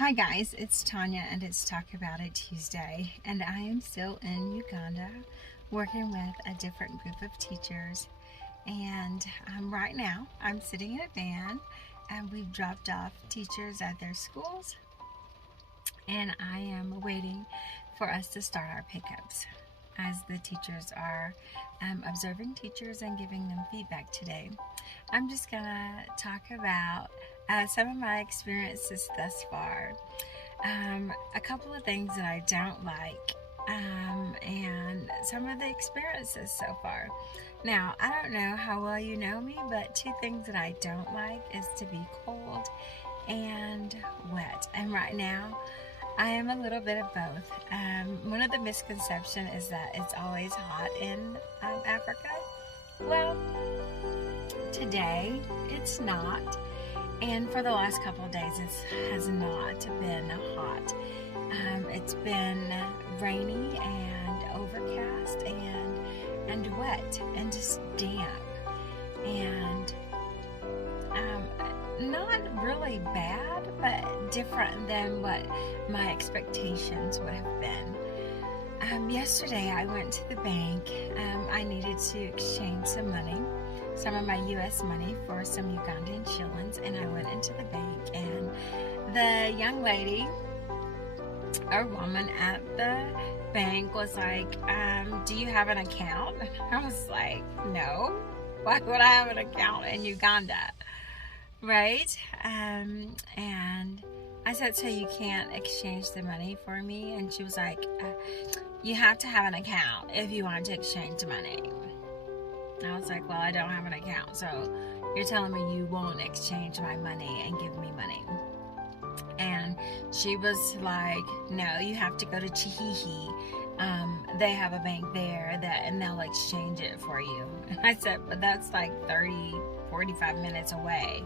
Hi guys, it's Tanya and it's Talk About It Tuesday, and I am still in Uganda working with a different group of teachers. And right now I'm sitting in a van and we've dropped off teachers at their schools, and I am waiting for us to start our pickups as the teachers are observing teachers and giving them feedback today. I'm just gonna talk about some of my experiences thus far. A couple of things that I don't like, and some of the experiences so far. Now, I don't know how well you know me, but two things that I don't like is to be cold and wet. And right now, I am a little bit of both. One of the misconceptions is that it's always hot in Africa. Well, today it's not. And for the last couple of days, it has not been hot. It's been rainy and overcast and wet and just damp. And not really bad, but different than what my expectations would have been. Yesterday, I went to the bank. I needed to exchange some of my U.S. money for some Ugandan shillings, and I went into the bank, and the young lady or woman at the bank was like, do you have an account? And I was like, no. Why would I have an account in Uganda? Right? And I said, so you can't exchange the money for me? And she was like, you have to have an account if you want to exchange money. I was like, well, I don't have an account, so you're telling me you won't exchange my money and give me money. And she was like, no, you have to go to Chihihi. They have a bank there and they'll exchange it for you. And I said, but that's like 45 minutes away.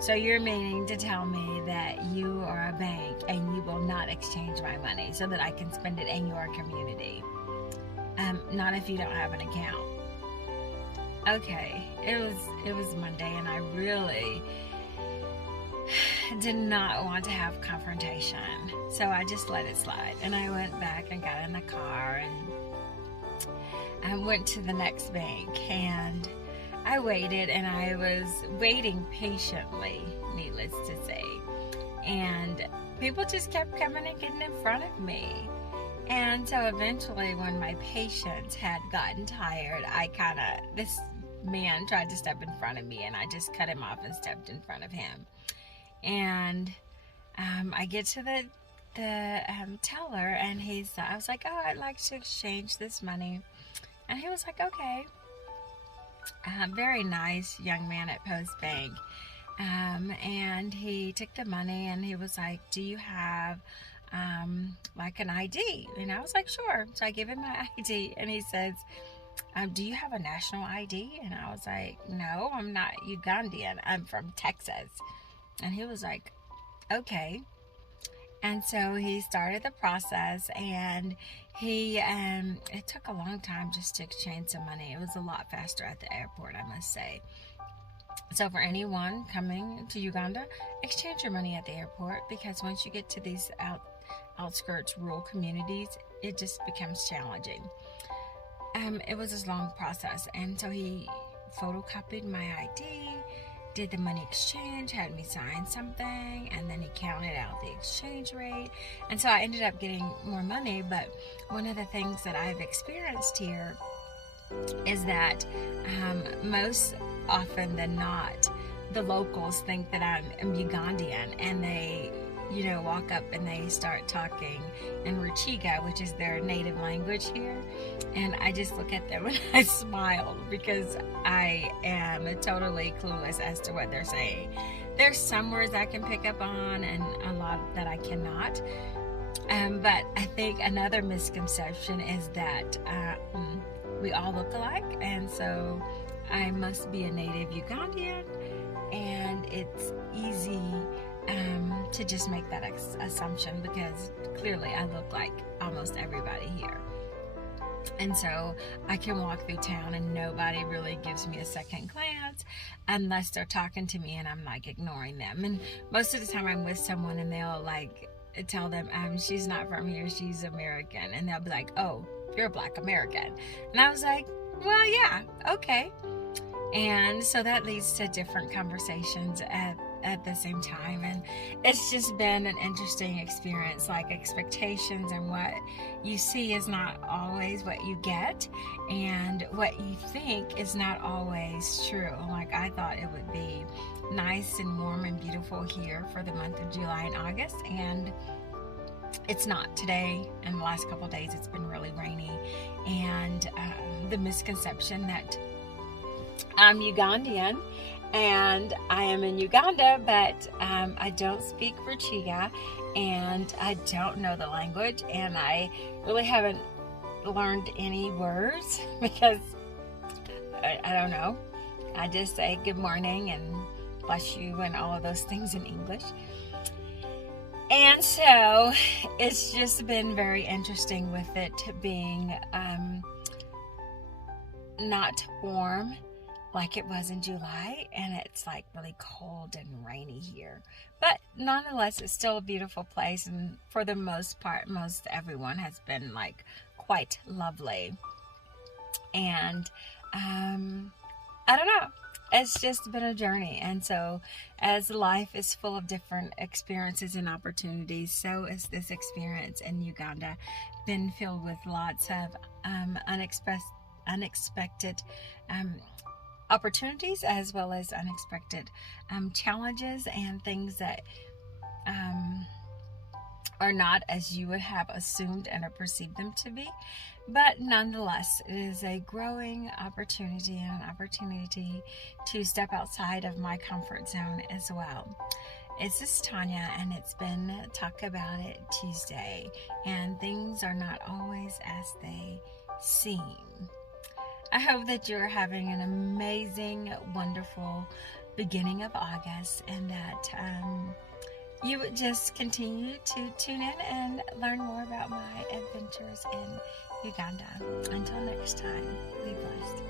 So you're meaning to tell me that you are a bank and you will not exchange my money so that I can spend it in your community? Not if you don't have an account. Okay, it was Monday, and I really did not want to have confrontation, so I just let it slide. And I went back and got in the car and I went to the next bank, and I waited, and I was waiting patiently, needless to say, and people just kept coming and getting in front of me. And so eventually, when my patience had gotten tired, this man tried to step in front of me, and I just cut him off and stepped in front of him. And I get to the teller, and I was like, oh, I'd like to exchange this money. And he was like, okay. Very nice young man at Post Bank. And he took the money, and he was like, do you have like an ID? And I was like, sure. So I give him my ID, and he says, do you have a national ID? And I was like, no, I'm not Ugandan. I'm from Texas. And he was like, okay. And so he started the process, and it took a long time just to exchange some money. It was a lot faster at the airport, I must say. So for anyone coming to Uganda, exchange your money at the airport, because once you get to these outskirts, rural communities, it just becomes challenging. It was this long process, and so he photocopied my ID, did the money exchange, had me sign something, and then he counted out the exchange rate. And so I ended up getting more money. But one of the things that I've experienced here is that most often than not, the locals think that I'm Ugandan, and they walk up and they start talking in Ruchiga, which is their native language here. And I just look at them and I smile, because I am totally clueless as to what they're saying. There's some words I can pick up on and a lot that I cannot. But I think another misconception is that we all look alike, and so I must be a native Ugandan, and it's easy to just make that assumption, because clearly I look like almost everybody here. And so I can walk through town and nobody really gives me a second glance unless they're talking to me and I'm like ignoring them. And most of the time I'm with someone and they'll like tell them, she's not from here, she's American. And they'll be like, oh, you're a Black American. And I was like, well, yeah, okay. And so that leads to different conversations at the same time, and it's just been an interesting experience. Like, expectations and what you see is not always what you get, and what you think is not always true. Like, I thought it would be nice and warm and beautiful here for the month of July and August, and it's not. Today and the last couple of days it's been really rainy, and the misconception that I'm Ugandan and I am in Uganda, but I don't speak Ruchiga and I don't know the language, and I really haven't learned any words because I don't know. I just say good morning and bless you and all of those things in English. And so it's just been very interesting with it being not warm like it was in July, and it's like really cold and rainy here. But nonetheless, it's still a beautiful place, and for the most part, most everyone has been like quite lovely. And I don't know. It's just been a journey. And so as life is full of different experiences and opportunities, so is this experience in Uganda been filled with lots of unexpected opportunities, as well as unexpected challenges and things that are not as you would have assumed and or perceived them to be. But nonetheless, it is a growing opportunity and an opportunity to step outside of my comfort zone as well. This is Tanya, and it's been Talk About It Tuesday, and things are not always as they seem. I hope that you're having an amazing, wonderful beginning of August, and that you would just continue to tune in and learn more about my adventures in Uganda. Until next time, be blessed.